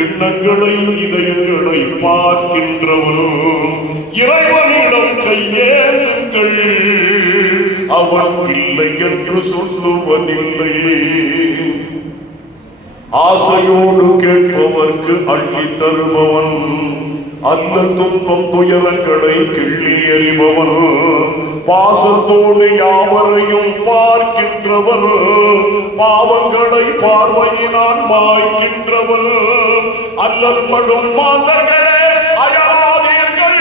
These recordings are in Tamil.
எண்ணங்களை இதயங்களை பார்க்கின்றவரும் இறைவனிடம் கையேந்துங்கள் அவன் இல்லை என்று சொல்லுவதில்லை ஆசையோடு கேட்பவர்க்கு அள்ளி தருபவன். அந்த துன்பம் துயரங்களை கிள்ளி எறிபவர் பாசத்தோடு யாவரையும் பார்க்கின்றவர் பாவங்களை பார்வையினால் மாய்க்கின்றவர் அல்லற்படும் மாதர்களே அயராதீர்கள்.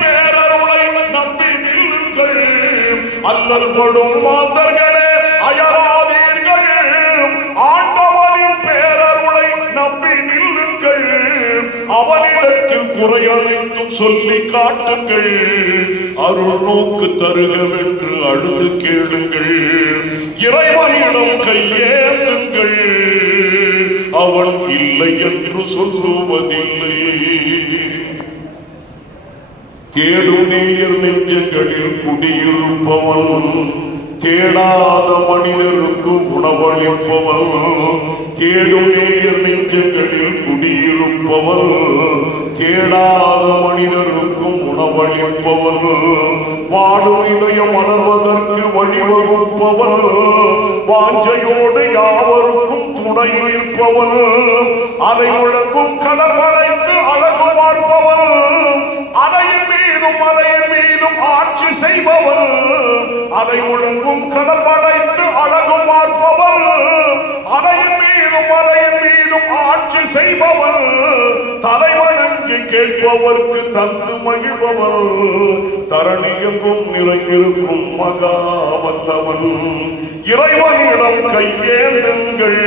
பேரருளை நம்பி நில்லுங்கள். அல்லற்படும் மாதர்களே அயராதீர்கள். ஆண்டவனின் பேரருளை நம்பி நில்லு அவனிடத்தில் குறையனைத்தும் சொல்லி காட்டுங்கள். அருள் நோக்கு தருகவென்று அழுது கேளுங்கள். இறைவனிடம் கையேந்துங்கள். அவன் இல்லை என்று சொல்லுவதில்லை. தேடும் நேயர் நெஞ்சங்களில் குடியிருப்பவன் தேடாத மனிதருக்கு உணவளிப்பவன் தேடும் நேயர் நெஞ்சங்களில் குடியிருப்பவன் தேடாத மனிதருக்கும் உணவளிப்பவர் வாடும் இதயம் மலர்வதற்கு வழிவகுப்பவர் வாஞ்சையோடு யாவருக்கும் துணை நிற்பவர் அதை உழக்கும் கடற்படைத்து அழகு பார்ப்பவர் அதையின் மீதும் மலையின் மீதும் ஆட்சி செய்பவன் அதை உழங்கும் கடல் படைத்து அழகு ஆட்சி செய்பவன் தலைவணங்கி கேட்பவர்க்கு தந்து மகிழ்பவன் தரணியெங்கும் நிறைந்திருக்கும் மகா வல்லவன் இறைவனிடம் கையேந்துங்கள்.